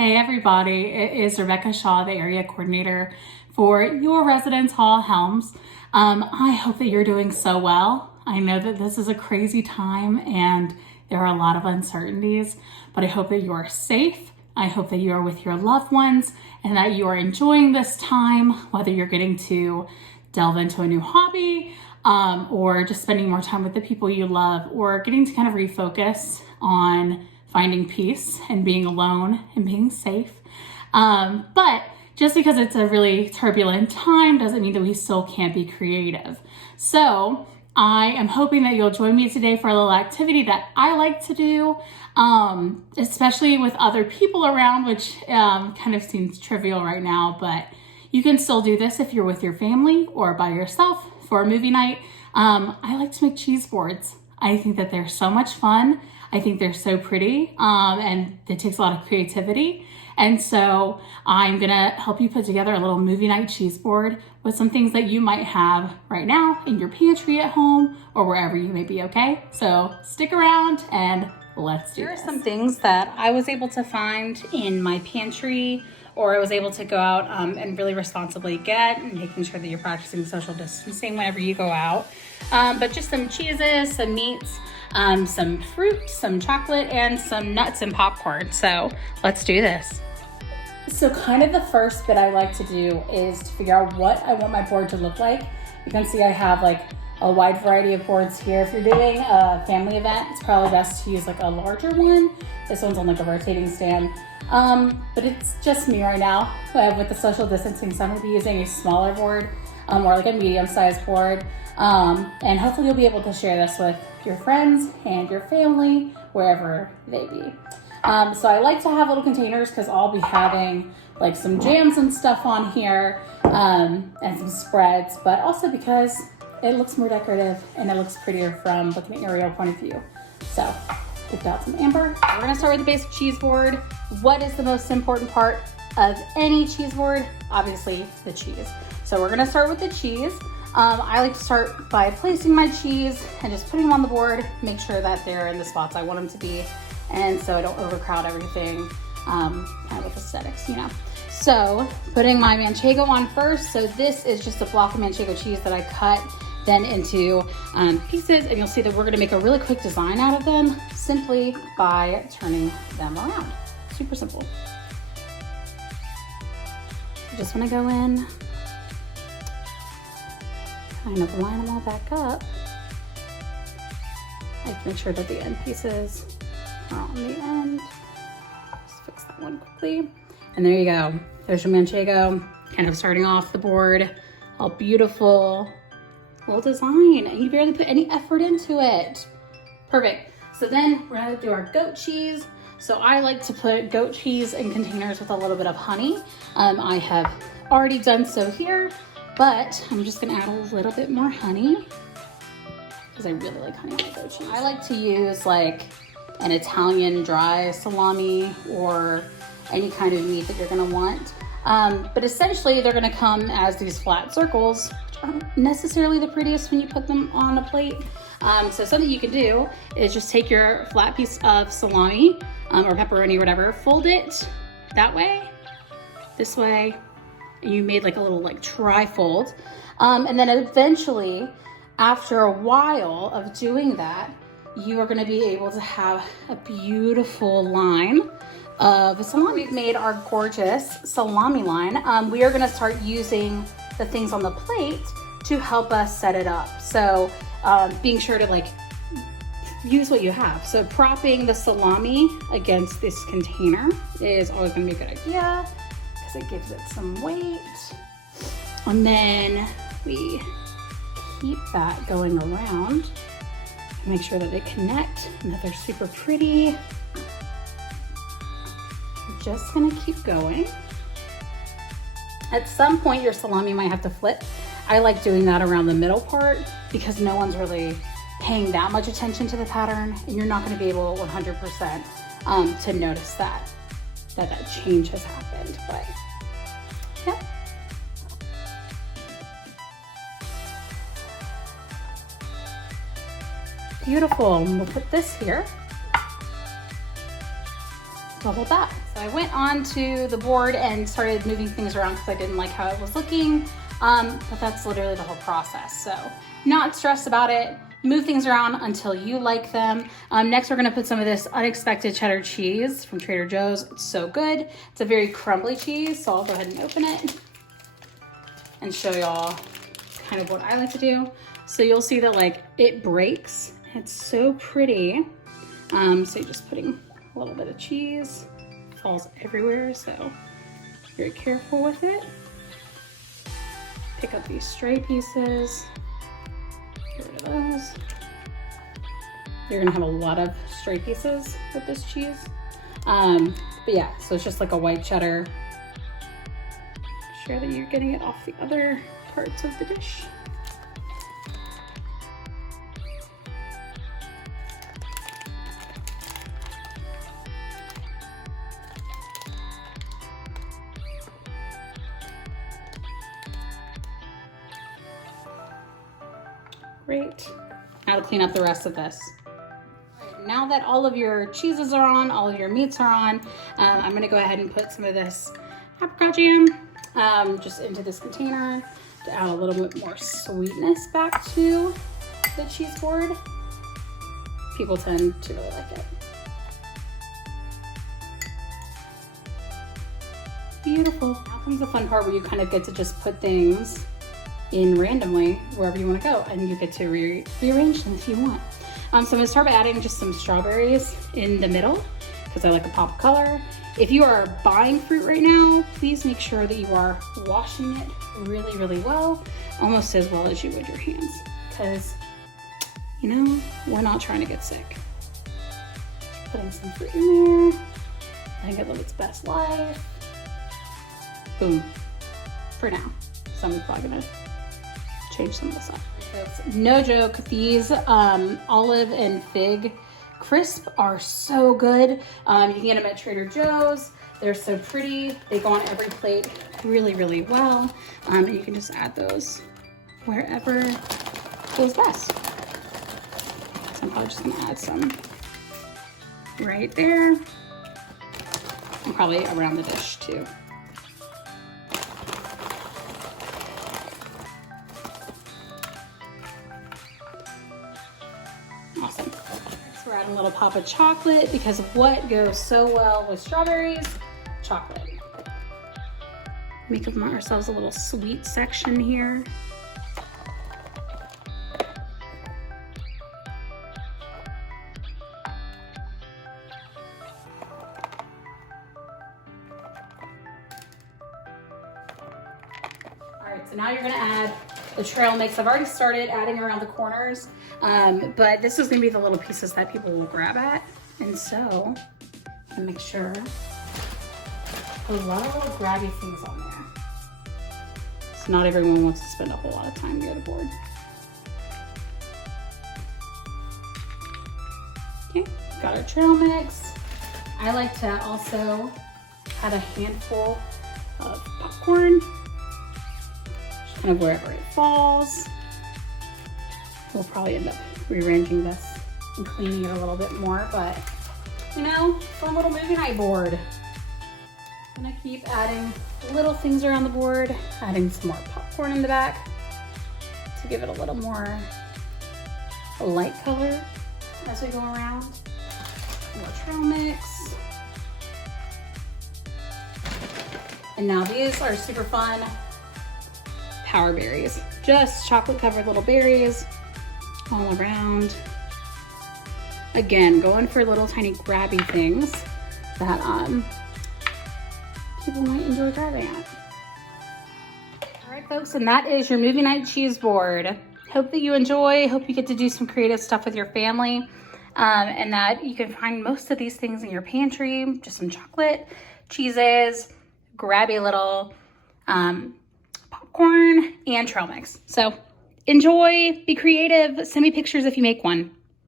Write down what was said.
Hey everybody, it is Rebecca Shaw, the area coordinator for Your Residence Hall Helms. I hope that you're doing so well. I know that this is a crazy time and there are a lot of uncertainties, but I hope that you are safe. I hope that you are with your loved ones and that you are enjoying this time, whether you're getting to delve into a new hobby or just spending more time with the people you love, or getting to kind of refocus on finding peace and being alone and being safe. But just because it's a really turbulent time doesn't mean that we still can't be creative. So I am hoping that you'll join me today for a little activity that I like to do, especially with other people around, which kind of seems trivial right now, but you can still do this if you're with your family or by yourself for a movie night. I like to make cheese boards. I think that they're so much fun. I think they're so pretty, and it takes a lot of creativity. And so I'm gonna help you put together a little movie night cheese board with some things that you might have right now in your pantry at home or wherever you may be, okay? So stick around and let's do this. Here are some things that I was able to find in my pantry, or I was able to go out and really responsibly get, making sure that you're practicing social distancing whenever you go out. But just some cheeses, some meats, some fruit, some chocolate, and some nuts and popcorn. So let's do this. So kind of the first bit I like to do is to figure out what I want my board to look like. You can see I have like a wide variety of boards here. If you're doing a family event, it's probably best to use like a larger one. This one's on like a rotating stand. But it's just me right now with the social distancing, so I'm gonna be using a smaller board, or like a medium-sized board. And hopefully you'll be able to share this with your friends and your family, wherever they be. So I like to have little containers because I'll be having like some jams and stuff on here, and some spreads, but also because it looks more decorative and it looks prettier from looking at an aerial point of view. So picked out some amber. We're gonna start with the basic cheese board. What is the most important part of any cheese board? Obviously the cheese. So we're gonna start with the cheese. I like to start by placing my cheese and just putting them on the board, make sure that they're in the spots I want them to be, and so I don't overcrowd everything, kind of with aesthetics, you know. So putting my manchego on first. So this is just a block of manchego cheese that I cut then into pieces, and you'll see that we're gonna make a really quick design out of them simply by turning them around. Super simple. You just wanna go in, kind of line them all back up. I have to make sure that the end pieces are on the end. Just fix that one quickly. And there you go. There's your manchego, kind of starting off the board, all beautiful. Little design, and you barely put any effort into it. Perfect. So then we're gonna do our goat cheese. So I like to put goat cheese in containers with a little bit of honey. I have already done so here, but I'm just gonna add a little bit more honey because I really like honey on my goat cheese. I like to use like an Italian dry salami or any kind of meat that you're gonna want. But essentially they're gonna come as these flat circles, aren't necessarily the prettiest when you put them on a plate. So something you can do is just take your flat piece of salami or pepperoni or whatever, fold it that way, this way. You made like a little like tri-fold. And then eventually, after a while of doing that, you are gonna be able to have a beautiful line of salami. We've made our gorgeous salami line. We are gonna start using the things on the plate to help us set it up. So being sure to like use what you have. So propping the salami against this container is always gonna be a good idea because it gives it some weight. And then we keep that going around. Make sure that they connect and that they're super pretty. We're just gonna keep going. At some point, your salami might have to flip. I like doing that around the middle part because no one's really paying that much attention to the pattern, and you're not gonna be able 100% to notice that change has happened, but yeah. Beautiful, and we'll put this here. Double that. So I went onto the board and started moving things around because I didn't like how it was looking. But that's literally the whole process. So not stressed about it. Move things around until you like them. Next, we're gonna put some of this unexpected cheddar cheese from Trader Joe's. It's so good. It's a very crumbly cheese, so I'll go ahead and open it and show y'all kind of what I like to do. So you'll see that like it breaks. It's so pretty. So you're just putting a little bit of cheese, falls everywhere, so very careful with it. Pick up these stray pieces, get rid of those. You're gonna have a lot of stray pieces with this cheese. But yeah, so it's just like a white cheddar. Make sure that you're getting it off the other parts of the dish. Great. Now to clean up the rest of this. Now that all of your cheeses are on, all of your meats are on, I'm gonna go ahead and put some of this apricot jam just into this container to add a little bit more sweetness back to the cheese board. People tend to really like it. Beautiful. Now comes the fun part where you kind of get to just put things in randomly wherever you want to go, and you get to rearrange them if you want. So I'm gonna start by adding just some strawberries in the middle because I like a pop of color. If you are buying fruit right now, please make sure that you are washing it really, really well, almost as well as you would your hands, because you know, we're not trying to get sick. Putting some fruit in there, letting it live its best life. Boom, for now. So I'm probably gonna change some of this up. No joke, these olive and fig crisp are so good. You can get them at Trader Joe's. They're so pretty. They go on every plate really, really well. And you can just add those wherever goes best. So I'm probably just gonna add some right there. And probably around the dish too. Awesome. So we're adding a little pop of chocolate because what goes so well with strawberries? Chocolate. Make ourselves a little sweet section here. All right, so now you're gonna add the trail mix. I've already started adding around the corners, but this is gonna be the little pieces that people will grab at. And so, I make sure a lot of little grabby things on there. So not everyone wants to spend a whole lot of time near the board. Okay, got our trail mix. I like to also add a handful of popcorn. Kind of wherever it falls. We'll probably end up rearranging this and cleaning it a little bit more, but you know, fun little movie night board. I'm gonna keep adding little things around the board, adding some more popcorn in the back to give it a little more light color as we go around. More trail mix. And now these are super fun. Power berries, just chocolate covered little berries all around. Again, going for little tiny grabby things that people might enjoy grabbing at. All right, folks, and that is your movie night cheese board. Hope that you enjoy. Hope you get to do some creative stuff with your family, and that you can find most of these things in your pantry. Just some chocolate, cheeses, grabby little popcorn, and trail mix. So enjoy, be creative, send me pictures if you make one.